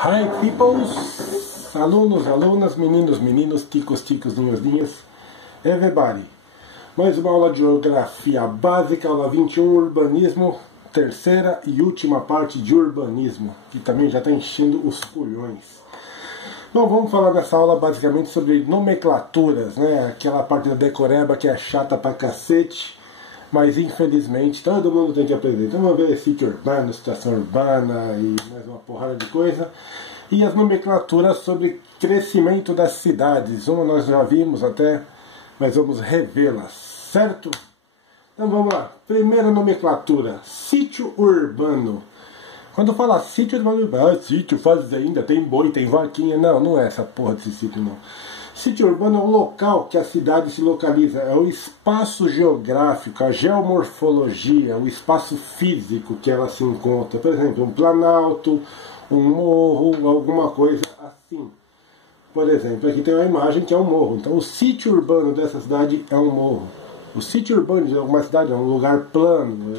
Hi peoples, alunos, alunas, meninos, meninos, ticos, ticos, ninhos, ninhas, everybody. Mais uma aula de geografia básica, aula 21, urbanismo, terceira e última parte de urbanismo, que também já está enchendo os pulhões. Bom, vamos falar nessa aula basicamente sobre nomenclaturas, né? Aquela parte da decoreba que é chata pra cacete, mas infelizmente todo mundo tem que aprender. Então vamos ver sítio urbano, situação urbana e mais uma porrada de coisa. E as nomenclaturas sobre crescimento das cidades. Uma nós já vimos até, mas vamos revê-las, certo? Então vamos lá. Primeira nomenclatura, sítio urbano. Quando fala sítio, sítio, fazenda, tem boi, tem vaquinha. Não, não é essa porra desse sítio não. Sítio urbano é o local que a cidade se localiza, é o espaço geográfico, a geomorfologia, o espaço físico que ela se encontra. Por exemplo, um planalto, um morro, alguma coisa assim. Por exemplo, aqui tem uma imagem que é um morro. Então o sítio urbano dessa cidade é um morro. O sítio urbano de alguma cidade é um lugar plano,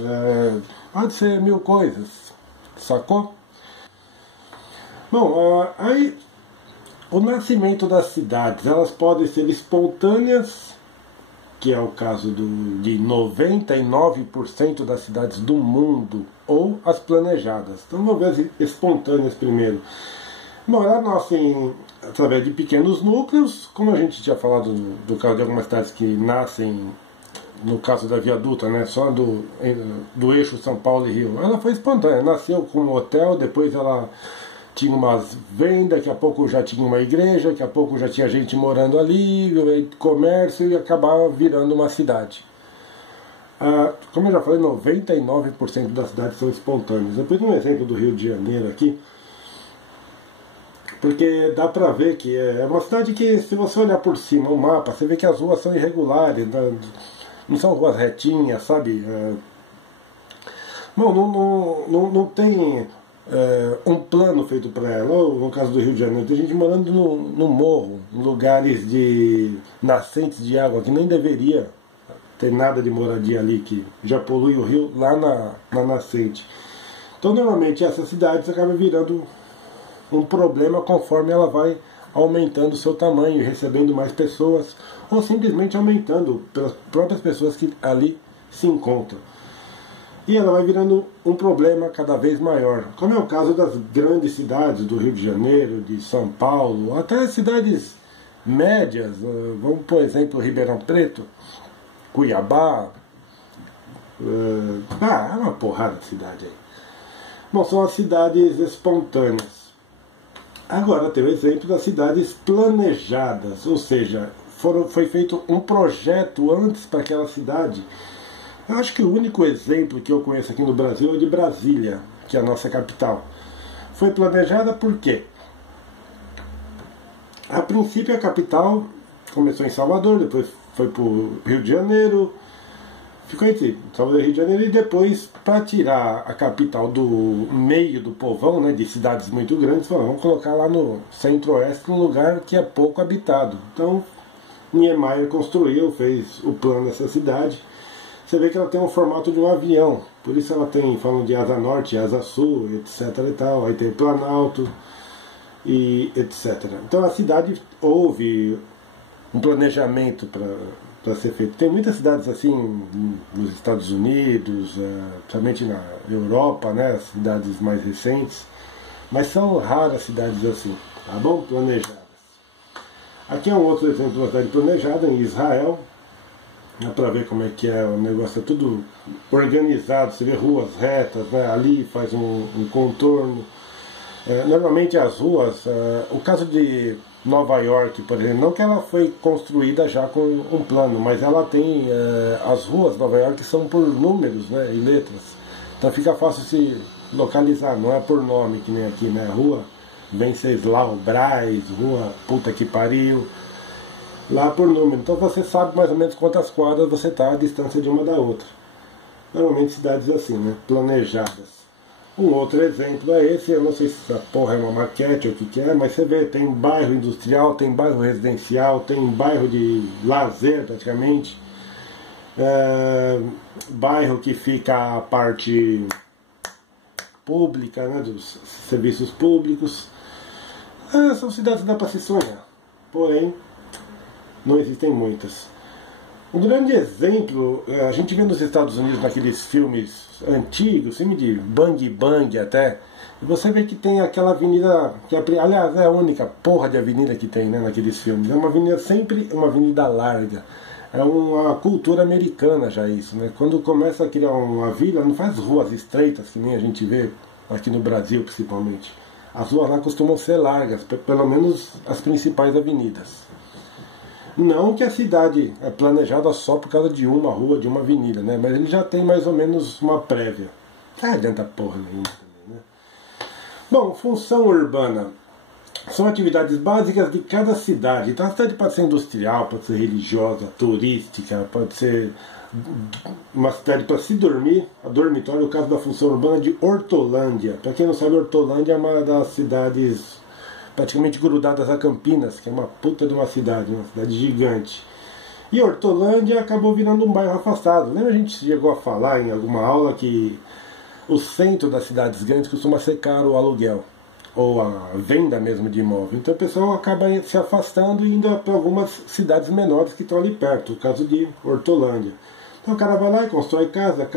pode ser mil coisas, sacou? Bom, aí o nascimento das cidades, elas podem ser espontâneas, que é o caso de 99% das cidades do mundo, ou as planejadas. Então vamos ver as espontâneas primeiro. Bom, elas nascem através de pequenos núcleos, como a gente tinha falado do caso de algumas cidades que nascem, no caso da Via Dutra, né, só do eixo São Paulo e Rio. Ela foi espontânea, nasceu como hotel, depois ela tinha umas vendas, daqui a pouco já tinha uma igreja, daqui a pouco já tinha gente morando ali, comércio, e acabava virando uma cidade. Como eu já falei, 99% das cidades são espontâneas. Depois um exemplo do Rio de Janeiro aqui, porque dá pra ver que é uma cidade que, se você olhar por cima o mapa, você vê que as ruas são irregulares, não são ruas retinhas, sabe? Não tem um plano feito para ela. Ou, no caso do Rio de Janeiro, tem gente morando no morro, em lugares de nascentes de água, que nem deveria ter nada de moradia ali, que já polui o rio lá na nascente. Então normalmente essas cidades acabam virando um problema conforme ela vai aumentando o seu tamanho, recebendo mais pessoas, ou simplesmente aumentando pelas próprias pessoas que ali se encontram. E ela vai virando um problema cada vez maior, como é o caso das grandes cidades do Rio de Janeiro, de São Paulo, até cidades médias, vamos por exemplo Ribeirão Preto, Cuiabá, é uma porrada de cidade aí. Bom, são as cidades espontâneas. Agora tem o exemplo das cidades planejadas, ou seja, foi feito um projeto antes para aquela cidade. Eu acho que o único exemplo que eu conheço aqui no Brasil é de Brasília, que é a nossa capital. Foi planejada por quê? A princípio a capital começou em Salvador, depois foi para o Rio de Janeiro, ficou entre Salvador e Rio de Janeiro, e depois, para tirar a capital do meio do povão, né, de cidades muito grandes, vamos colocar lá no centro-oeste, num lugar que é pouco habitado. Então Niemeyer construiu, fez o plano dessa cidade. Você vê que ela tem um formato de um avião, por isso ela tem, falam de asa norte, asa sul, etc e tal, aí tem planalto e etc. Então a cidade houve um planejamento para ser feito. Tem muitas cidades assim nos Estados Unidos, principalmente na Europa, né, as cidades mais recentes, mas são raras cidades assim, tá bom? Planejadas. Aqui é um outro exemplo de uma cidade planejada em Israel. Dá pra ver como é que é, o negócio é tudo organizado, você vê ruas retas, né? Ali faz um contorno. Normalmente as ruas, o caso de Nova York, por exemplo, não que ela foi construída já com um plano, mas ela tem, as ruas de Nova York são por números, né, e letras, então fica fácil se localizar, não é por nome que nem aqui, né, rua Venceslau Braz, rua puta que pariu, lá por número, então você sabe mais ou menos quantas quadras você está à distância de uma da outra. Normalmente cidades assim, né, planejadas. Um outro exemplo é esse, eu não sei se essa porra é uma maquete ou o que é, mas você vê, tem bairro industrial, tem bairro residencial, tem bairro de lazer praticamente, bairro que fica a parte pública, né, dos serviços públicos. São cidades que dá para se sonhar, porém não existem muitas. Um grande exemplo, a gente vê nos Estados Unidos naqueles filmes antigos, filme de Bang Bang até, e você vê que tem aquela avenida, que aliás é a única porra de avenida que tem, né, naqueles filmes. É uma avenida, sempre uma avenida larga. É uma cultura americana já isso, né? Quando começa a criar uma vila, não faz ruas estreitas, que nem a gente vê aqui no Brasil principalmente. As ruas lá costumam ser largas, pelo menos as principais avenidas. Não que a cidade é planejada só por causa de uma rua, de uma avenida, né? Mas ele já tem mais ou menos uma prévia. Não adianta porra nenhuma também, né? Bom, função urbana. São atividades básicas de cada cidade. Então a cidade pode ser industrial, pode ser religiosa, turística, pode ser uma cidade para se dormir, a dormitório, o caso da função urbana de Hortolândia. Para quem não sabe, Hortolândia é uma das cidades praticamente grudadas a Campinas, que é uma puta de uma cidade gigante. E Hortolândia acabou virando um bairro afastado. Lembra, a gente chegou a falar em alguma aula que o centro das cidades grandes costuma ser caro o aluguel, ou a venda mesmo de imóvel. Então o pessoal acaba se afastando e indo para algumas cidades menores que estão ali perto, o caso de Hortolândia. Então o cara vai lá e constrói casa,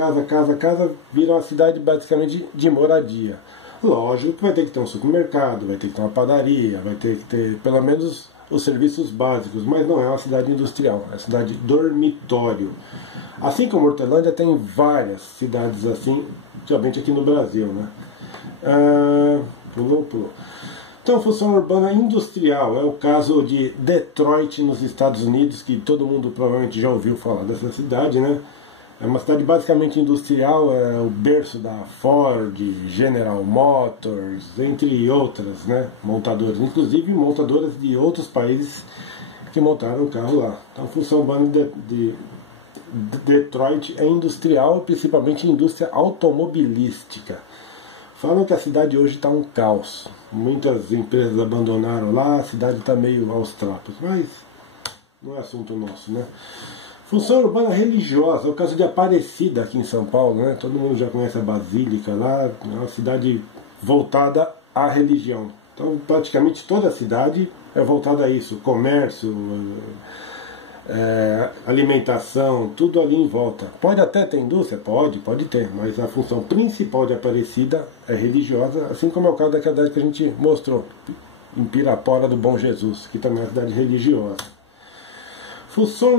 vira uma cidade basicamente de moradia. Lógico que vai ter que ter um supermercado, vai ter que ter uma padaria, vai ter que ter pelo menos os serviços básicos, mas não é uma cidade industrial, é uma cidade dormitório. Assim como Hortolândia, tem várias cidades assim, principalmente aqui no Brasil, né? Pulou. Então, função urbana industrial é o caso de Detroit, nos Estados Unidos, que todo mundo provavelmente já ouviu falar dessa cidade, né? É uma cidade basicamente industrial, é o berço da Ford, General Motors, entre outras, né, montadoras, inclusive montadoras de outros países que montaram o carro lá. Então a função urbana de Detroit é industrial, principalmente indústria automobilística. Falam que a cidade hoje está um caos. Muitas empresas abandonaram lá, a cidade está meio aos trapos, mas não é assunto nosso, né? Função urbana religiosa, é o caso de Aparecida aqui em São Paulo, né? Todo mundo já conhece a Basílica lá, é uma cidade voltada à religião. Então praticamente toda a cidade é voltada a isso, comércio, alimentação, tudo ali em volta. Pode até ter indústria? Pode ter, mas a função principal de Aparecida é religiosa, assim como é o caso daquela cidade que a gente mostrou, em Pirapora do Bom Jesus, que também é uma cidade religiosa. Função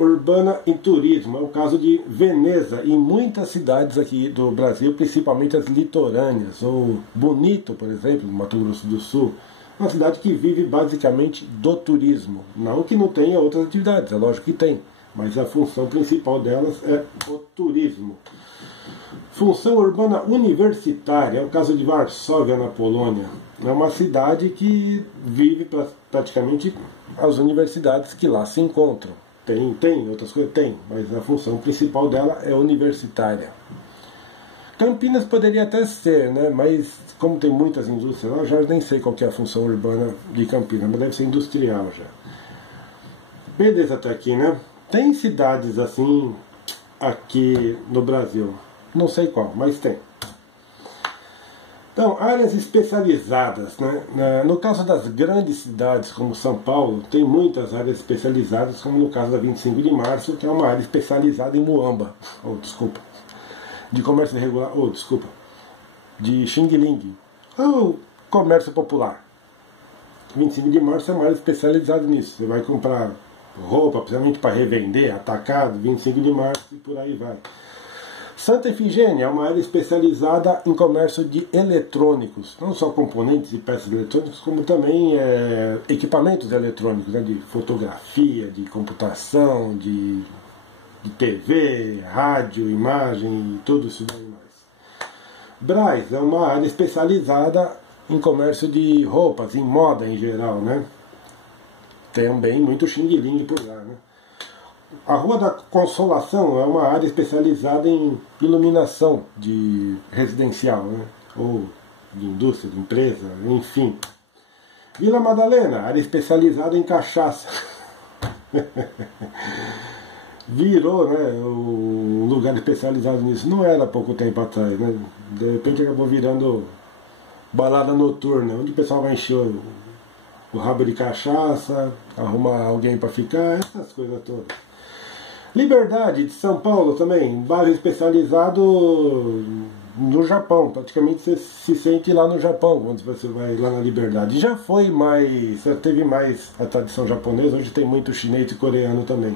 urbana e turismo, é o caso de Veneza e muitas cidades aqui do Brasil, principalmente as litorâneas, ou Bonito, por exemplo, no Mato Grosso do Sul, uma cidade que vive basicamente do turismo. Não que não tenha outras atividades, é lógico que tem, mas a função principal delas é o turismo. Função urbana universitária, é o caso de Varsóvia, na Polônia. É uma cidade que vive praticamente as universidades que lá se encontram. Tem outras coisas? Tem, mas a função principal dela é universitária. Campinas poderia até ser, né? Mas como tem muitas indústrias lá, eu já nem sei qual que é a função urbana de Campinas, mas deve ser industrial já. Beleza até aqui, né? Tem cidades assim aqui no Brasil, não sei qual, mas tem. Então, áreas especializadas, né? No caso das grandes cidades como São Paulo, tem muitas áreas especializadas, como no caso da 25 de Março, que é uma área especializada em muamba, de comércio irregular, de Xing Ling, ou comércio popular. 25 de Março é uma área especializada nisso. Você vai comprar roupa, principalmente para revender, atacado, 25 de Março e por aí vai. Santa Efigênia é uma área especializada em comércio de eletrônicos, não só componentes e peças eletrônicas, como também equipamentos eletrônicos, né, de fotografia, de computação, de TV, rádio, imagem e tudo isso daí mais. Brás é uma área especializada em comércio de roupas, em moda em geral, né? Também muito Xing Ling por lá, né? A Rua da Consolação é uma área especializada em iluminação de residencial, né? Ou de indústria, de empresa, enfim. Vila Madalena, área especializada em cachaça. Virou, né, um lugar especializado nisso. Não era há pouco tempo atrás, né? De repente acabou virando balada noturna, onde o pessoal vai encher o rabo de cachaça, arrumar alguém para ficar, essas coisas todas. Liberdade de São Paulo também, um bairro especializado no Japão, praticamente você se sente lá no Japão quando você vai lá na Liberdade. Já foi mais, já teve mais a tradição japonesa, hoje tem muito chinês e coreano também,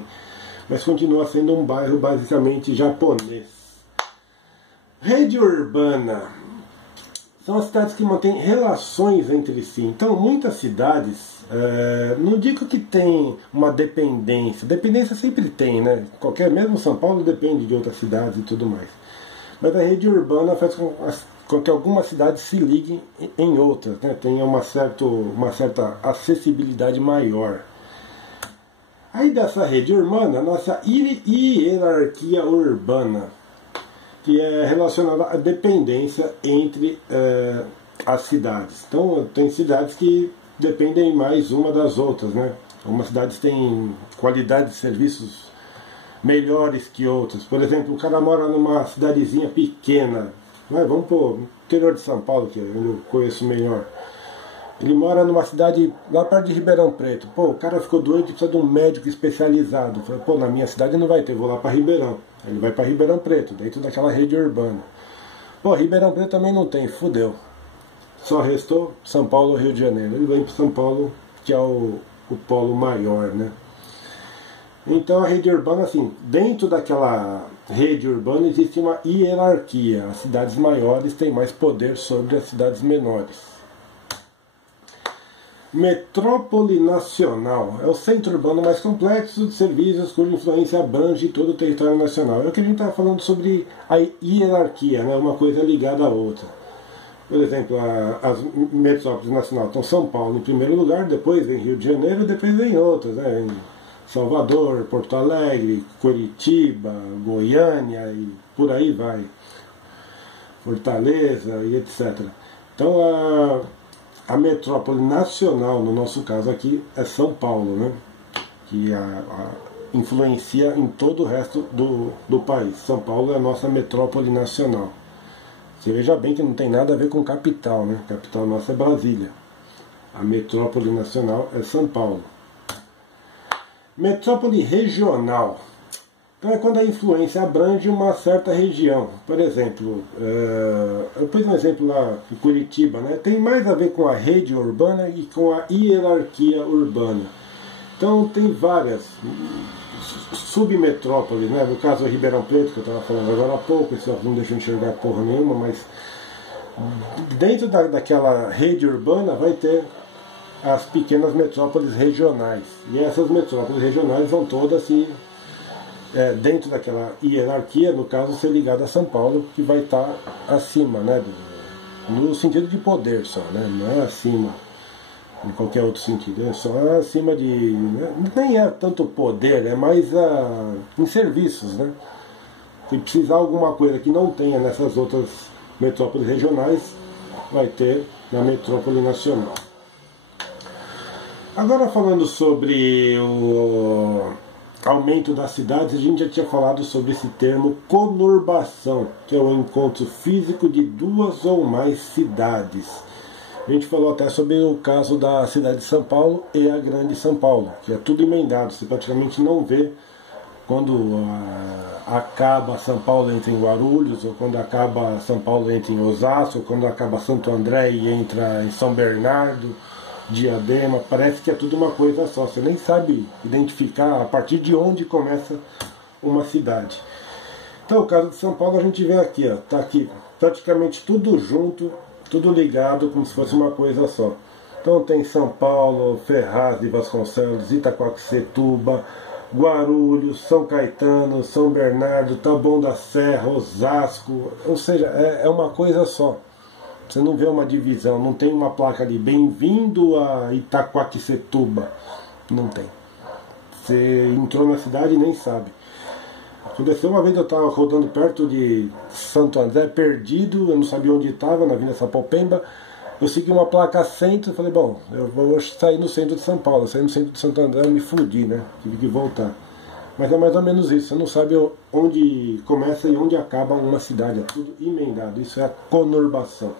mas continua sendo um bairro basicamente japonês. Rede urbana são as cidades que mantêm relações entre si. Então, muitas cidades, não digo que tem uma dependência sempre tem, né? Mesmo São Paulo depende de outras cidades e tudo mais. Mas a rede urbana faz com que algumas cidades se liguem em outras, né? Tenha uma certa acessibilidade maior. Aí dessa rede urbana, a nossa hierarquia urbana, que é relacionada à dependência entre as cidades. Então, tem cidades que dependem mais uma das outras, né? Algumas cidades têm qualidade de serviços melhores que outras. Por exemplo, o cara mora numa cidadezinha pequena, né? Vamos para o interior de São Paulo, que eu conheço melhor. Ele mora numa cidade lá perto de Ribeirão Preto. Pô, o cara ficou doido e precisa de um médico especializado. Falei, pô, na minha cidade não vai ter, vou lá para Ribeirão. Ele vai para Ribeirão Preto, dentro daquela rede urbana. Pô, Ribeirão Preto também não tem, fudeu. Só restou São Paulo ou Rio de Janeiro. Ele vem para São Paulo, que é o polo maior, né? Então a rede urbana, assim, dentro daquela rede urbana existe uma hierarquia. As cidades maiores têm mais poder sobre as cidades menores. Metrópole nacional é o centro urbano mais complexo de serviços cuja influência abrange todo o território nacional. É o que a gente estava falando sobre a hierarquia, né? Uma coisa ligada à outra. Por exemplo, as metrópoles nacionais estão São Paulo em primeiro lugar, depois vem Rio de Janeiro, depois vem outras, né? Em Salvador, Porto Alegre, Curitiba, Goiânia e por aí vai. Fortaleza e etc. Então a metrópole nacional, no nosso caso aqui, é São Paulo, né? Que influencia em todo o resto do país. São Paulo é a nossa metrópole nacional. Você veja bem que não tem nada a ver com capital, né? A capital nossa é Brasília. A metrópole nacional é São Paulo. Metrópole regional. Então é quando a influência abrange uma certa região. Por exemplo, eu pus um exemplo lá em Curitiba, né? Tem mais a ver com a rede urbana e com a hierarquia urbana. Então tem várias submetrópoles, né? No caso Ribeirão Preto, que eu estava falando agora há pouco, isso não deixou enxergar porra nenhuma, mas dentro daquela rede urbana vai ter as pequenas metrópoles regionais. E essas metrópoles regionais vão todas se... dentro daquela hierarquia, no caso, ser ligado a São Paulo, que vai estar acima, né? No sentido de poder só, né? Não é acima em qualquer outro sentido, é só acima de... Né? Nem é tanto poder, é mais em serviços, né? Se precisar alguma coisa que não tenha nessas outras metrópoles regionais, vai ter na metrópole nacional. Agora falando sobre o aumento das cidades, a gente já tinha falado sobre esse termo conurbação, que é o encontro físico de duas ou mais cidades. A gente falou até sobre o caso da cidade de São Paulo e a Grande São Paulo, que é tudo emendado, você praticamente não vê quando acaba São Paulo entra em Guarulhos, ou quando acaba São Paulo entra em Osasco, ou quando acaba Santo André e entra em São Bernardo, Diadema, parece que é tudo uma coisa só, você nem sabe identificar a partir de onde começa uma cidade. Então o caso de São Paulo a gente vê aqui, ó, tá aqui praticamente tudo junto, tudo ligado como se fosse uma coisa só. Então tem São Paulo, Ferraz de Vasconcelos, Itaquaquecetuba, Guarulhos, São Caetano, São Bernardo, Taboão da Serra, Osasco, ou seja, é uma coisa só. Você não vê uma divisão, não tem uma placa ali, bem-vindo a Itaquaquecetuba. Não tem. Você entrou na cidade e nem sabe. Aconteceu uma vez, eu estava rodando perto de Santo André, perdido, eu não sabia onde estava, na Avenida Sapopemba. Eu segui uma placa centro e falei, bom, eu vou sair no centro de São Paulo. Eu saí no centro de Santo André, eu me fudi, né? Tive que voltar. Mas é mais ou menos isso, você não sabe onde começa e onde acaba uma cidade, é tudo emendado, isso é a conurbação.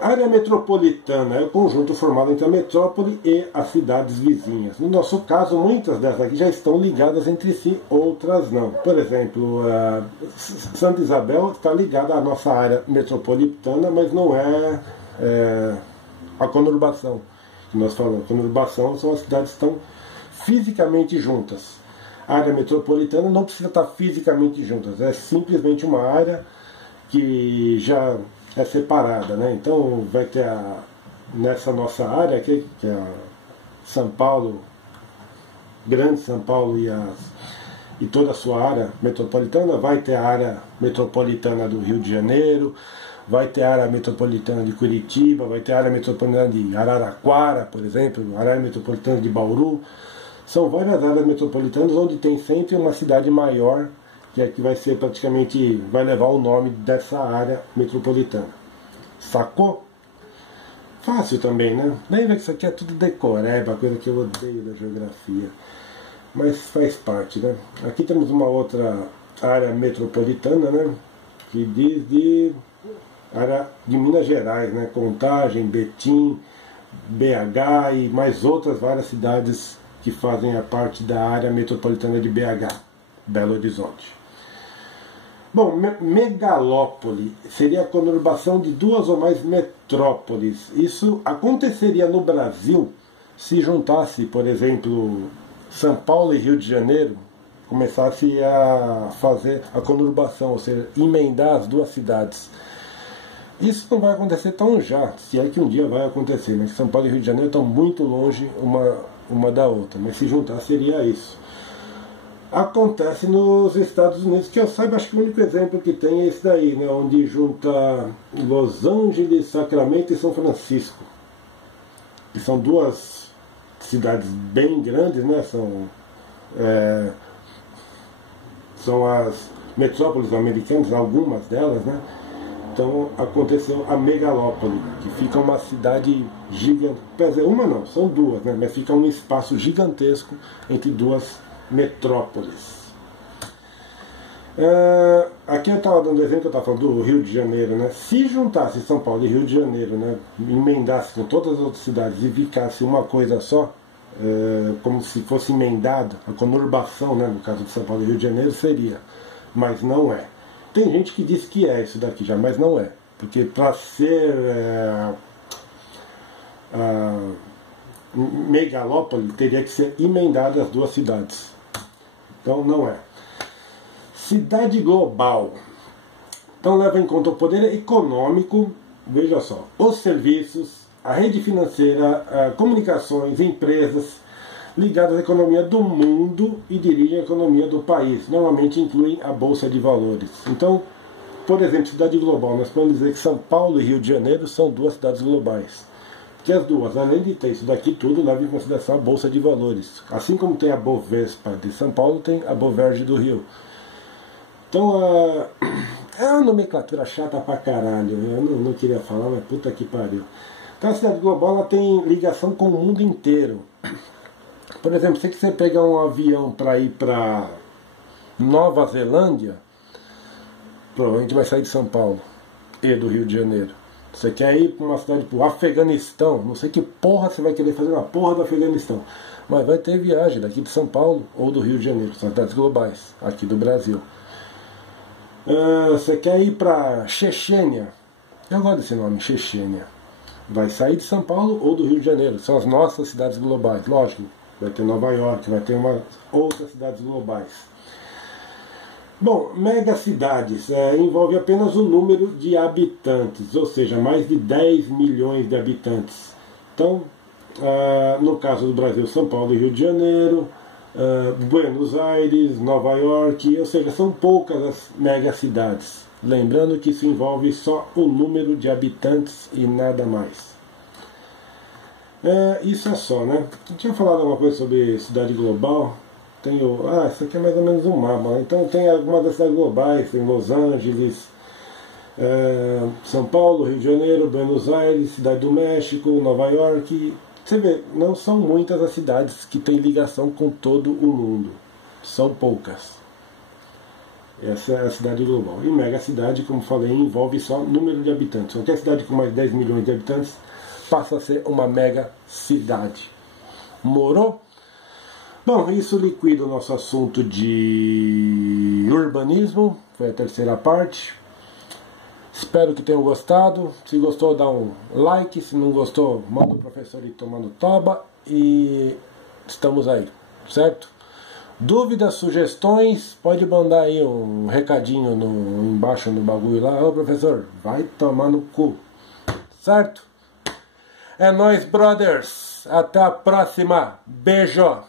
A área metropolitana é o conjunto formado entre a metrópole e as cidades vizinhas. No nosso caso, muitas dessas aqui já estão ligadas entre si, outras não. Por exemplo, Santa Isabel está ligada à nossa área metropolitana, mas não é, a conurbação que nós falamos. A conurbação são as cidades que estão fisicamente juntas. A área metropolitana não precisa estar fisicamente juntas, é simplesmente uma área que já é separada, né? Então vai ter nessa nossa área aqui, que é São Paulo, Grande São Paulo e toda a sua área metropolitana, vai ter a área metropolitana do Rio de Janeiro, vai ter a área metropolitana de Curitiba, vai ter a área metropolitana de Araraquara, por exemplo, a área metropolitana de Bauru. São várias áreas metropolitanas onde tem sempre uma cidade maior, que é que vai ser praticamente, vai levar o nome dessa área metropolitana. Sacou? Fácil também, né? Lembra que isso aqui é tudo decoreba, coisa que eu odeio da geografia. Mas faz parte, né? Aqui temos uma outra área metropolitana, né? Que diz de área de Minas Gerais, né? Contagem, Betim, BH e mais outras várias cidades que fazem a parte da área metropolitana de BH, Belo Horizonte. Bom, megalópole seria a conurbação de duas ou mais metrópoles. Isso aconteceria no Brasil se juntasse, por exemplo, São Paulo e Rio de Janeiro, começasse a fazer a conurbação, ou seja, emendar as duas cidades. Isso não vai acontecer tão já, se é que um dia vai acontecer, mas São Paulo e Rio de Janeiro estão muito longe uma da outra, mas se juntar seria isso. Acontece nos Estados Unidos, que eu saiba, acho que o único exemplo que tem é esse daí, né, onde junta Los Angeles, Sacramento e São Francisco, que são duas cidades bem grandes, né, são as metrópoles americanas, algumas delas, né. Então aconteceu a megalópole, que fica uma cidade gigante, quer dizer, uma não, são duas, né, mas fica um espaço gigantesco entre duas metrópoles. Aqui eu estava dando exemplo, eu estava falando do Rio de Janeiro, né? Se juntasse São Paulo e Rio de Janeiro, né, emendasse com todas as outras cidades e ficasse uma coisa só, como se fosse emendado, a conurbação, né, no caso de São Paulo e Rio de Janeiro seria, mas não é. Tem gente que diz que é isso daqui já, mas não é, porque para ser megalópole teria que ser emendada as duas cidades. Então não é. Cidade global. Então leva em conta o poder econômico, veja só, os serviços, a rede financeira, comunicações, empresas ligadas à economia do mundo e dirigem a economia do país. Normalmente incluem a Bolsa de Valores. Então, por exemplo, cidade global, nós podemos dizer que São Paulo e Rio de Janeiro são duas cidades globais. Que as duas, além de ter isso daqui tudo, levam em consideração a Bolsa de Valores. Assim como tem a Bovespa de São Paulo, tem a Boverge do Rio. Então, é uma nomenclatura chata pra caralho. Eu não queria falar, mas puta que pariu. Então a cidade global ela tem ligação com o mundo inteiro. Por exemplo, se você pegar um avião para ir para Nova Zelândia, provavelmente vai sair de São Paulo e do Rio de Janeiro. Você quer ir para uma cidade, para o Afeganistão, não sei que porra você vai querer fazer na porra do Afeganistão, mas vai ter viagem daqui de São Paulo ou do Rio de Janeiro, são cidades globais, aqui do Brasil. Você quer ir para Chechênia, eu gosto desse nome, Chechênia, vai sair de São Paulo ou do Rio de Janeiro, são as nossas cidades globais, lógico, vai ter Nova York, vai ter outras cidades globais. Bom, megacidades envolve apenas o número de habitantes, ou seja, mais de 10 milhões de habitantes. Então, no caso do Brasil, São Paulo e Rio de Janeiro, Buenos Aires, Nova York, ou seja, são poucas as megacidades. Lembrando que isso envolve só o número de habitantes e nada mais. Isso é só, né? Eu tinha falado alguma coisa sobre cidade global. Isso aqui é mais ou menos um mapa. Então tem algumas das cidades globais, tem Los Angeles, São Paulo, Rio de Janeiro, Buenos Aires, Cidade do México, Nova York. Você vê, não são muitas as cidades que têm ligação com todo o mundo. São poucas. Essa é a cidade global. E mega cidade, como falei, envolve só número de habitantes. Qualquer cidade com mais de 10 milhões de habitantes passa a ser uma mega cidade. Morou? Bom, isso liquida o nosso assunto de urbanismo. Foi a terceira parte. Espero que tenham gostado. Se gostou, dá um like. Se não gostou, manda o professor ir tomando toba. E estamos aí, certo? Dúvidas, sugestões, pode mandar aí um recadinho embaixo no bagulho lá. Ô professor, vai tomar no cu. Certo? É nóis, brothers. Até a próxima. Beijo.